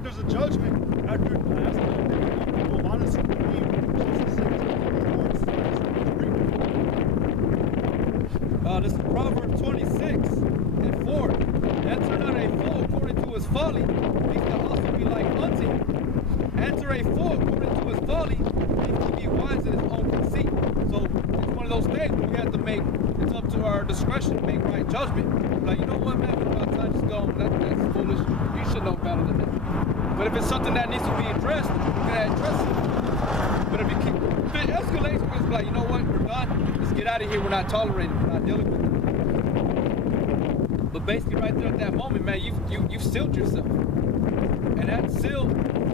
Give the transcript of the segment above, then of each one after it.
think there's a judgment after people honestly believe Jesus said the Lord says this is Proverbs 26:4. Enter not a fool according to his folly, he shall also be like unto him. Enter a fool according to his folly, he shall be wise in his own conceit. So it's one of those things where we have to make, it's up to our discretion to make right judgment. Like, you know what, man, it's about time just go, that's foolish. You should know better than that. But if it's something that needs to be addressed, we're gonna address it. But if it escalates, we're just like, you know what, we're done. Let's get out of here. We're not tolerating it. We're not dealing with it. But basically, right there at that moment, man, you've sealed yourself, and that seal,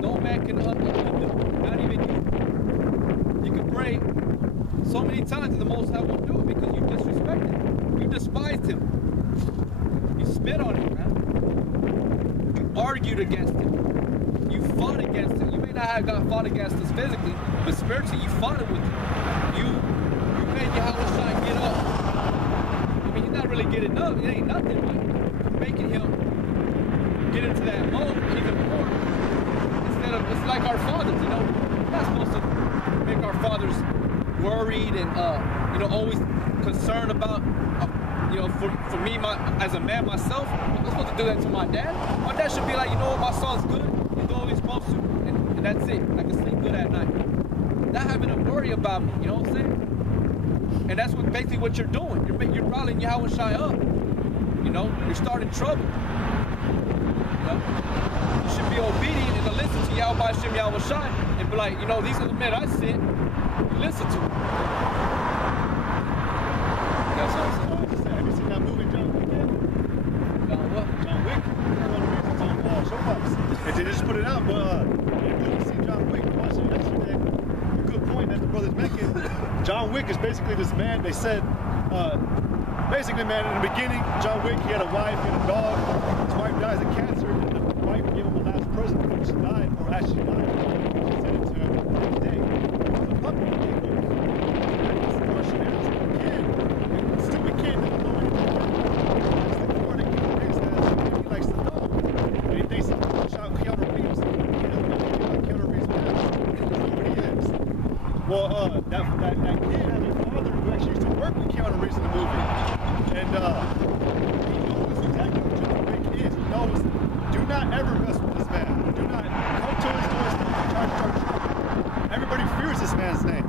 no man can undo. Not even you. You can pray so many times, and the Most High won't do it because you disrespected him. You despised him. You spit on him, man. You argued against him. You fought against him. You may not have got fought against us physically, but spiritually, you fought it with him. You made Yahweh get up. I mean, he's not really getting up. It ain't nothing, but making him get into that mode even more. Instead of, it's like our fathers, you know. We're not supposed to make our fathers worried and, you know, always concerned about, you know, for me, as a man myself, I'm supposed to do that to my dad. My dad should be like, you know what, my son's good. He's doing what he's supposed to. And that's it. I can sleep good at night. Not having to worry about me, you know what I'm saying? And that's basically what you're doing. You're riling Yahweh Shai up. You know, you're starting trouble. You know, you should be obedient and to listen to Yahweh Shem Yahweh Shai and be like, you know, these are the men I sent. You listen to them. That's what I'm saying. Have you seen that movie, John Wick? John what? John Wick. One of the reasons on Showbox. And they just put it out, but if you see John Wick, watched it yesterday. Good point that the brother's making. John Wick is basically this man. They said, basically, man, in the beginning, John Wick, he had a wife and a dog. His wife dies of cancer, and the wife gave him a last present when she died, or as she died, she sent it to him the day. It was a puppy. He goes, this Russian ass kid, stupid kid that don't know anything. He's the Florida kid thinks that he likes the dog. And he thinks he shot Keanu Reeves. He doesn't know anything like Keanu Reeves has. He doesn't know what he is. Well, that kid has a father who actually used to work with Keanu Reeves in the movie. And he knows exactly what John Wick is. He knows, do not ever mess with this man. Do not come to his doorstep and try to start trouble. Everybody fears this man's name.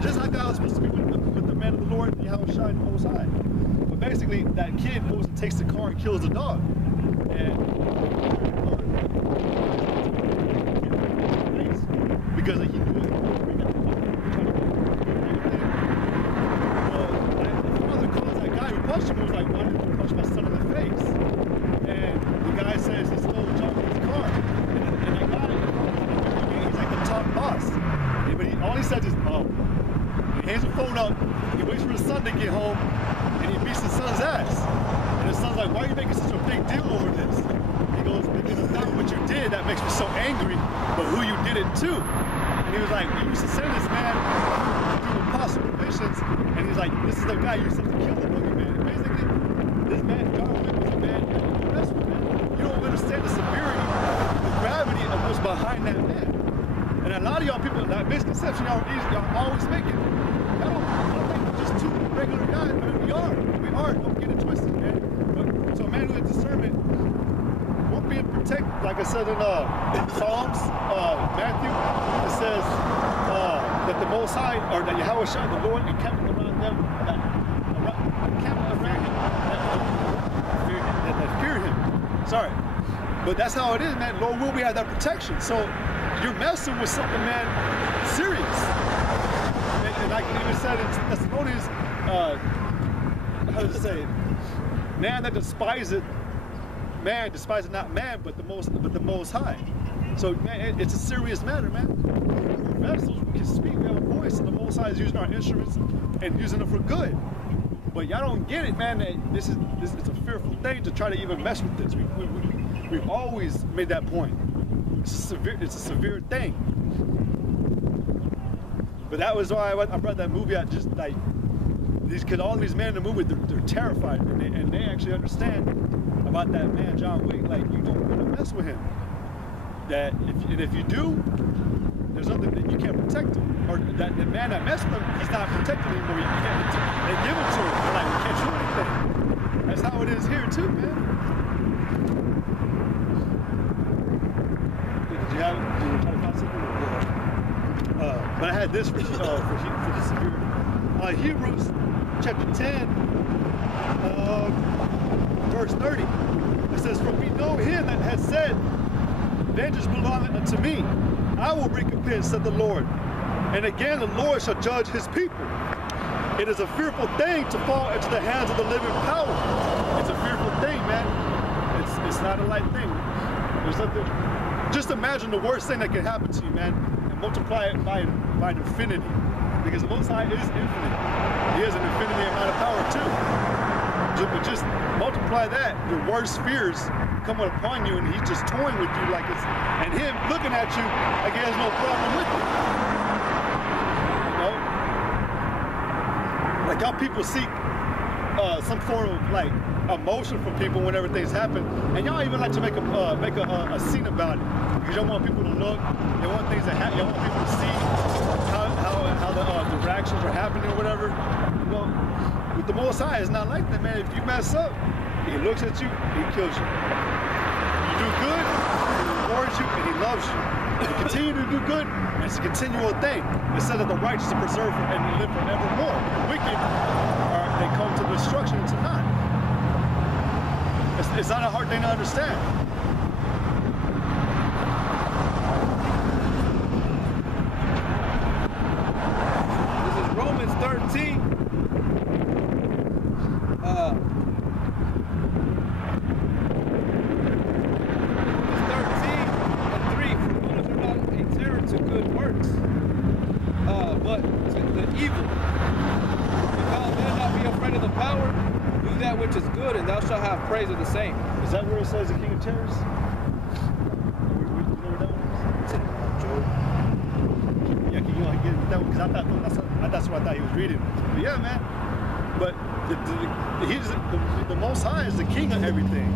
Just like I was supposed to be with the man of the Lord, Yahweh Shai and the Most High. But basically, that kid goes and takes the car and kills the dog. And because he knew it. Punched him, was like, why did you punch my son in the face? And the guy says he stole John Wick's car. And that guy, he's like the top boss. But all he says is, oh. He hands the phone up, he waits for his son to get home, and he beats his son's ass. And his son's like, why are you making such a big deal over this? He goes, because it's not what you did that makes me so angry, but who you did it to. And he was like, we used to send this man through impossible missions, and he's like, this is the guy you sent to kill the boogeyman. And basically, this man, John Wick, was a man that you mess with, man. You don't understand the severity, the gravity of what's behind that man. And a lot of y'all people, that misconception y'all always making, y'all don't think we're just two regular guys. I mean, we are. Don't get it twisted, man. But, so a man who has discernment won't be protected. Like I said in Psalms, Matthew, it says that the Most High, or that Yahweh Shai, the Lord, encamped around them that fear him. Sorry. But that's how it is, man. Lord will we have that protection. So you're messing with something, man, serious. And like it even said in Thessalonians, how does it say? Man that despises man despises not man, but the most high. So man, it's a serious matter, man. We're vessels, we can speak, we have a voice, and the Most High is using our instruments and using them for good. But y'all don't get it, man. That this is a fearful thing to try to even mess with this. We've always made that point. It's a severe thing. But that was why I brought that movie out. Just like because all these men in the movie, they're terrified, and they actually understand about that man John Wick. Like, you don't want to mess with him. that if you do, there's nothing that you can't protect him. Or that the man that messed with him, he's not protected anymore. You can't protect. They give it to him. They're like, we can't do anything. That's how it is here too, man. Did you have it? Did you try to find something? But I had this for the severe. Hebrews chapter 10, verse 30. It says, "For we know him that has said, vengeance belongeth unto me. I will recompense," said the Lord. And again, the Lord shall judge his people. It is a fearful thing to fall into the hands of the living power. It's a fearful thing, man. It's not a light thing. There's nothing. Just imagine the worst thing that can happen to you, man, and multiply it by an infinity. Because the Most High is infinite. He has an infinity amount of power too. But just multiply that, your worst fears come upon you, and he's just toying with you like it's, and him looking at you like he has no problem with it. You know? Like how people seek some form of like emotion from people whenever things happen, and y'all even like to make a scene about it because y'all want people to look, you want things to happen, you want people to see how the reactions are happening or whatever. You know, with the Most High, it's not like that, man. If you mess up, he looks at you, he kills you. You do good, he rewards you, and he loves you. If you continue to do good, it's a continual thing. It said that the righteous are preserved and live forevermore. The wicked they come to destruction and to naught. It's not a hard thing to understand. This is Romans 13. But to the evil. Because thou not be afraid of the power, do that which is good, and thou shalt have praise of the same. Is that where it says the King of Terrors? You know where that one is? Job. Yeah, can you know, get that one? Because that's what I thought he was reading. But yeah, man. But the Most High is the King of everything.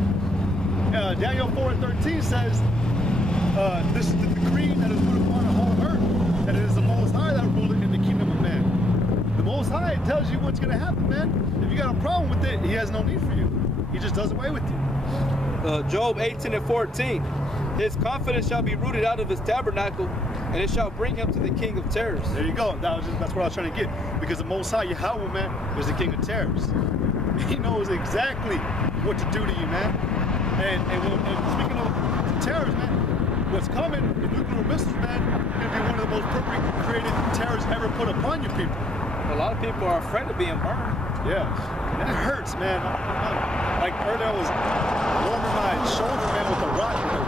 Daniel 4:13 says, "This is the decree that is put upon the whole earth, that it is the Most High that ruleth in the kingdom of man." The Most High tells you what's going to happen, man. If you got a problem with it, he has no need for you. He just does away with you. Job 18:14. His confidence shall be rooted out of his tabernacle, and it shall bring him to the King of Terrors. There you go. That's what I was trying to get. Because the Most High, Yahweh, man, is the King of Terrors. He knows exactly what to do to you, man. And speaking of the terrors, man, what's coming, the nuclear missiles, man, going to be one of the most perfect created terrors ever put upon you people. A lot of people are afraid of being burned. Yeah, that hurts, man. Like earlier, I was warming my shoulder, man, with a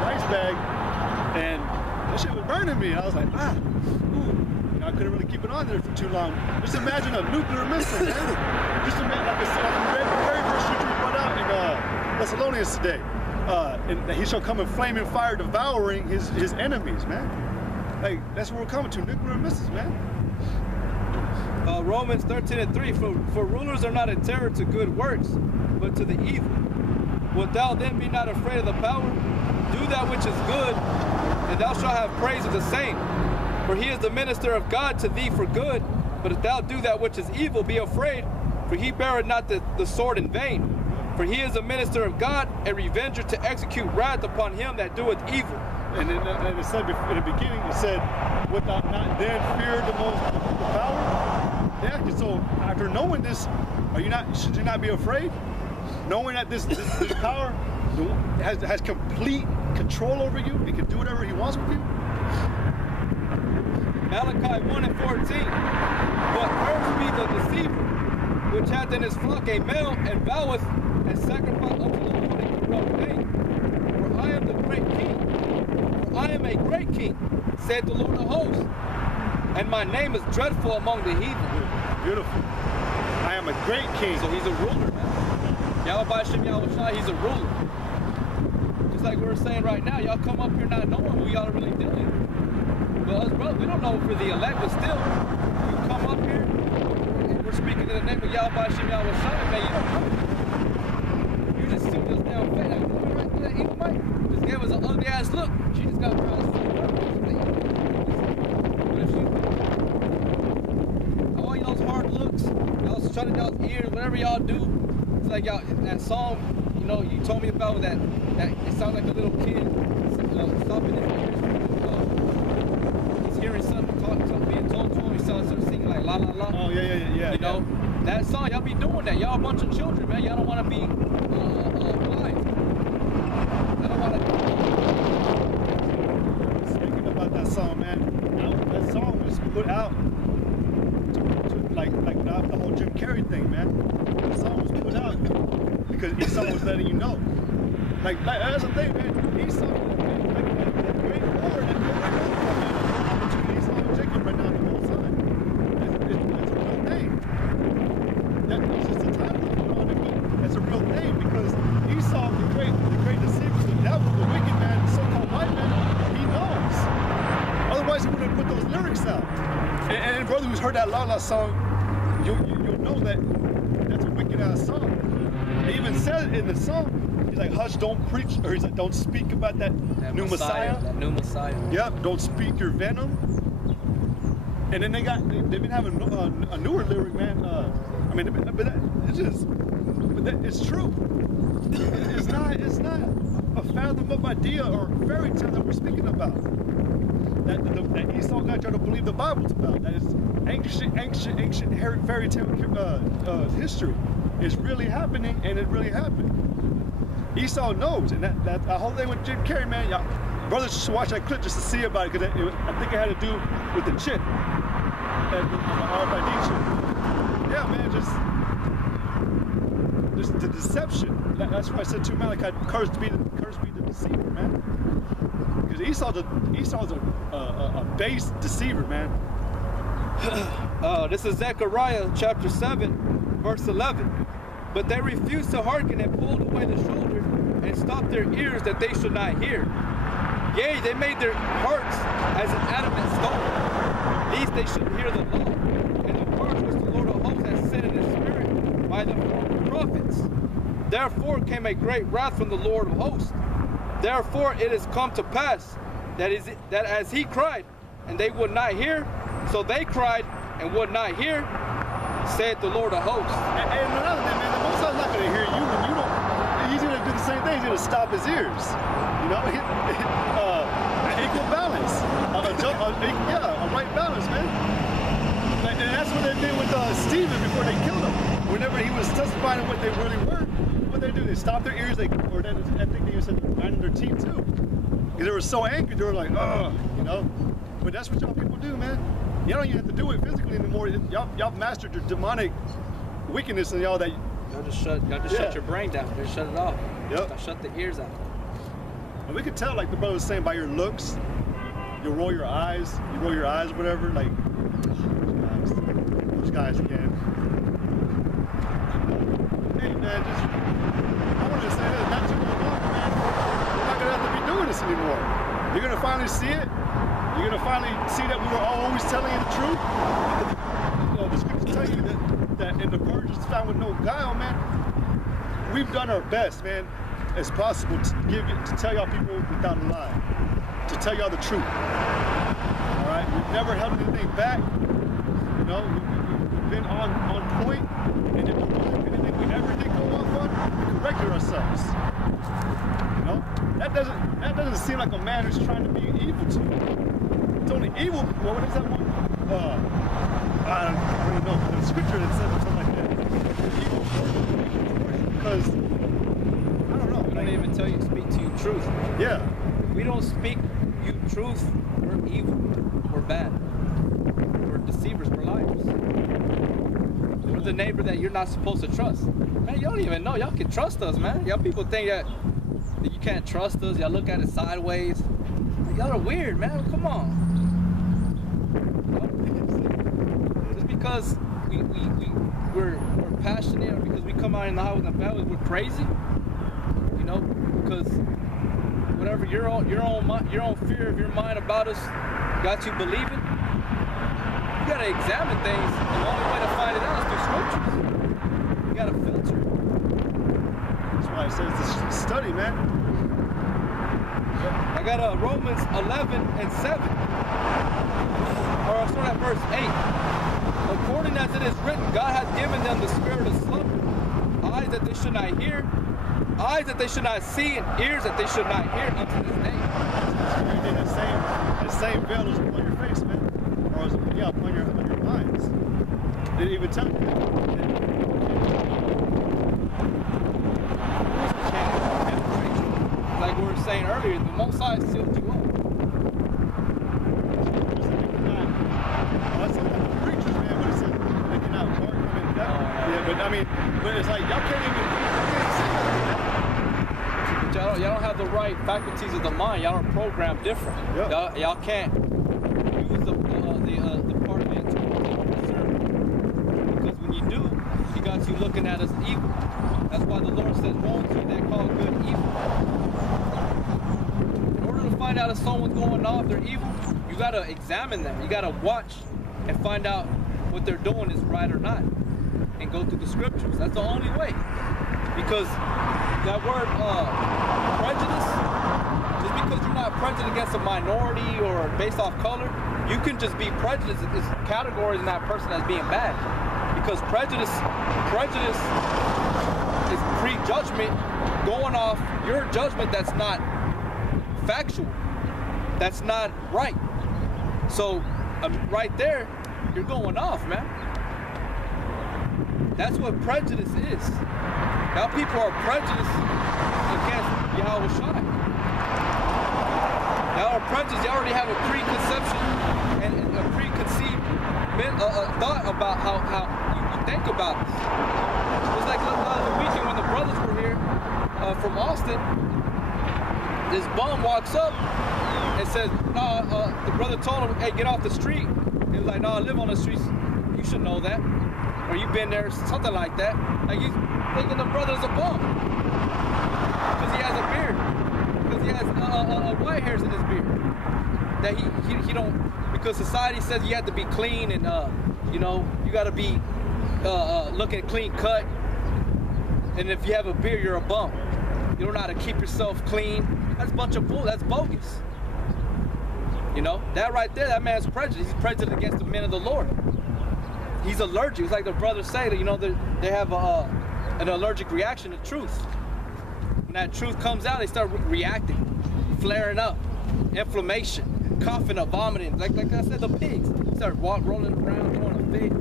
rice bag, and that shit was burning me. And I was like, ooh. I couldn't really keep it on there for too long. Just imagine a nuclear missile, man. Just imagine, like I said, the very first scripture we put out in Thessalonians today. And he shall come in flaming fire, devouring his enemies, man. Like, that's what we're coming to, nuclear missiles, man. Romans 13:3, for rulers are not a terror to good works, but to the evil. Wilt thou then be not afraid of the power? Do that which is good, and thou shalt have praise of the same. For he is the minister of God to thee for good. But if thou do that which is evil, be afraid, for he beareth not the sword in vain. For he is a minister of God, a revenger to execute wrath upon him that doeth evil. And then it said in the beginning, it said, "Wilt thou not then fear the power?" Yeah, so after knowing this, should you not be afraid? Knowing that this power has complete control over you, and can do whatever he wants with you? Malachi 1:14. But cursed be the deceiver, which hath in his flock a male, and voweth and sacrifice unto the Lord a corrupt thing. For I am the great king. For I am a great king, said the Lord of hosts. And my name is dreadful among the heathen. Beautiful. I am a great king. So he's a ruler, man. Yahweh Shem Yahweh Shai, he's a ruler. Just like we were saying right now, y'all come up here not knowing who y'all are really dealing with. But us brothers, we don't know if we're the elect, but still, you come up here, and we're speaking in the name of Yahweh Shem Yahweh Shai, man, you don't know. You just see this down fat, like, that evil Mike just gave us an ugly ass look. She just got around inside of y'all's ears, whatever y'all do. It's like y'all, that song, you know, you told me about that it sounds like a little kid stopping his ears. He's hearing something being told to him. He starts singing like la la la. Oh, yeah. You know, that song, y'all be doing that. Y'all a bunch of children, man. Y'all don't want to be blind. I don't want to. Speaking about that song, man, that song was put out to like the whole Jim Carrey thing, man. The song was put out because Esau was letting you know. Like that's the thing, man. Esau, that great war that between Esau and Jacob right now the whole time. It's a real thing. That's just a title on it, but that's a real thing because Esau, the great deceiver, the devil, the wicked man, the so-called white man, he knows. Otherwise, he wouldn't have put those lyrics out. And brother who's heard that La La song, you'll know that that's a wicked ass song. He even said it in the song. He's like, hush, don't preach, or he's like, don't speak about that new Messiah. That new Messiah. Yep, don't speak your venom. And then they've been having a newer lyric, man. It's true. It's not a fathom up idea or fairy tale that we're speaking about. That Esau got you to believe the Bible's about. That is ancient fairy tale history. It's really happening, and it really happened. Esau knows, and that whole thing with Jim Carrey, man, y'all brothers should watch that clip just to see about it, because I think it had to do with the chip, the RFID chip. Yeah, man, just the deception. That's why I said to Malachi, cursed be the deceiver, man. Because Esau's a base deceiver, man. This is Zechariah chapter 7, verse 11. But they refused to hearken and pulled away the shoulder and stopped their ears that they should not hear. Yea, they made their hearts as an adamant stone, lest they should hear the law, and the words which the Lord of hosts has said in his spirit by the prophets. Therefore came a great wrath from the Lord of hosts. Therefore it is come to pass that as he cried, and they would not hear, so they cried and would not hear, saith the Lord of hosts. And another thing, man, the Most High's not going to hear you when you don't. He's going to do the same thing. He's going to stop his ears. You know, equal balance. A right balance, man. And that's what they did with Stephen before they killed him. Whenever he was testifying of what they really were, what they do? They stopped their ears. I think they said grinding their teeth too, because they were so angry. They were like, you know. But that's what y'all people do, man. You don't even have to do it physically anymore. Y'all mastered your demonic wickedness and y'all that. Y'all just shut your brain down. Just shut it off. Yep. Y'all shut the ears out. And we could tell, like the brother was saying, by your looks. You'll roll your eyes. You roll your eyes, whatever. Like, those guys again. Hey, man, I wanted to say this. Not too long, man. We're not gonna have to be doing this anymore. You're gonna finally see it. You're gonna finally see that we were always telling you the truth. The scriptures tell you that in the virgins found with no guile, man. We've done our best, man, as possible to tell y'all people without a lie, to tell y'all the truth. All right, we've never held anything back. You know, we've been on point, and if anything we ever did go off on, we corrected ourselves. You know, that doesn't seem like a man who's trying to be evil to you. It's only evil. Well, what is that one? I don't know. The scripture that says something like that. Evil because I don't know. We don't even tell you to speak to you truth. Yeah. If we don't speak you truth, we're evil. We're bad. We're deceivers. We're liars. We're the neighbor that you're not supposed to trust. Man, y'all don't even know. Y'all can trust us, man. Y'all people think that you can't trust us. Y'all look at it sideways. Y'all are weird, man. Come on. Just because we're passionate, or because we come out in the house and families, we're crazy. You know, because whatever your own fear of your mind about us got you believing. You gotta examine things, and the only way to find it out is through scriptures. You gotta filter. That's why it says to study, man. I got Romans 11 and 7. Or I'll start at verse 8. According as it is written, God has given them the spirit of slumber, eyes that they should not hear, eyes that they should not see, and ears that they should not hear unto this day. The same veil is upon your face, man. Or upon your minds. Did it even tell you? Like we were saying earlier, the Most High sealed you up. That's like the preachers, man, but it said they cannot bark. But it's like y'all can't even see that. Y'all don't have the right faculties of the mind. Y'all are programmed different. Yep. Y'all can't use the part of the internal discernment. Because when you do, he got you looking at us evil. That's why the Lord says, woe to you that call good evil. In order to find out if someone's going off, they're evil, you got to examine them. You got to watch and find out what they're doing is right or not. And go through the scriptures. That's the only way. Because that word prejudice, just because you're not prejudiced against a minority or based off color, you can just be prejudiced. It's categorizing that person as being bad. Because prejudice is prejudgment going off your judgment that's not factual, that's not right. So right there, you're going off, man. That's what prejudice is. Now people are prejudiced against Yahweh Shai. Y'all are prejudiced. Y'all already have a preconception and a preconceived thought about how you think about this. It was like the other weekend when the brothers were here from Austin. This bum walks up and says, "No." The brother told him, "Hey, get off the street." He was like, "No, I live on the streets. You should know that." Or you've been there, something like that. Like he's thinking the brother's a bum. Because he has a beard. Because he has white hairs in his beard. That he don't, because society says you have to be clean and, you got to be looking clean cut. And if you have a beard, you're a bum. You don't know how to keep yourself clean. That's a bunch of bull, that's bogus. That right there, that man's prejudiced. He's prejudiced against the men of the Lord. He's allergic. It's like the brothers say that, they have an allergic reaction to truth. When that truth comes out, they start reacting, flaring up, inflammation, coughing up, vomiting. Like I said, the pigs start rolling around, throwing a fit,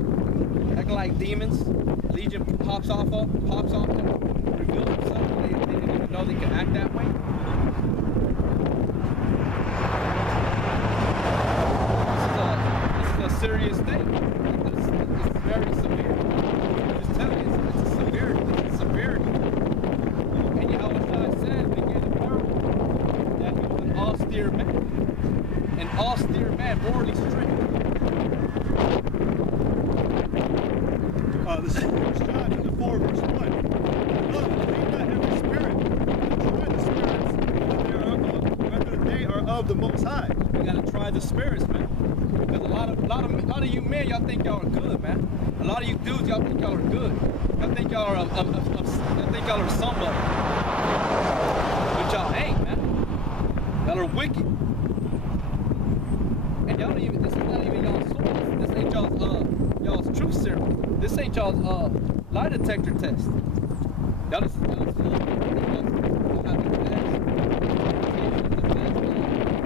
acting like demons. Legion pops off and reveals himself. They didn't even know they could act that way. This is a serious thing. It's very severe. I'm just telling you, it's a severity. And Yahweh said, when he gave the parable, that he was an austere man, morally strict. This is 1 John 4, verse 1. Beloved, believe not every spirit, try the spirits, whether they are of the Most High. You gotta try the spirits, man. Because a lot of you men, y'all think y'all are good, man. A lot of you dudes, y'all think y'all are good. Y'all think y'all are somebody. But y'all ain't, man. Y'all are wicked. And y'all don't even, this is not even y'all's source. This ain't y'all's truth serum. This ain't y'all's lie detector test. Y'all just have the best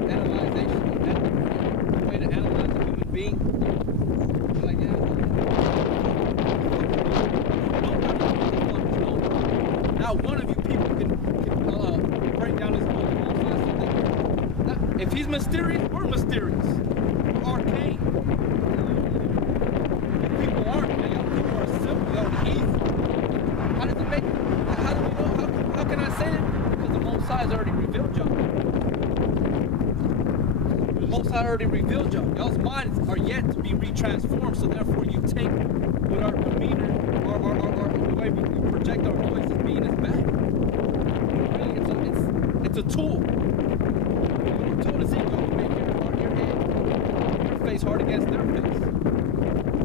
analyzation, way to analyze a human being. Like, now one of you people can break down this book. If he's mysterious, we're mysterious. We're arcane. People aren't, man. Y'all people are simple. Y'all are easy. How does it make? How do we know? How can I say that? Because the Most High has already revealed y'all. The Most High already revealed y'all. Y'all's minds are yet to be retransformed. So therefore, you take what our demeanor or the way we project our voice as being as bad. Really, it's a tool. It's a tool to see what will make your face hard against their face.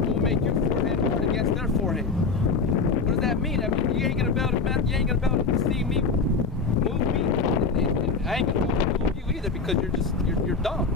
Will make your forehead hard against their forehead. What does that mean? I mean, you ain't gonna be able to see me, move me, and I ain't gonna be able to move you either because you're dumb.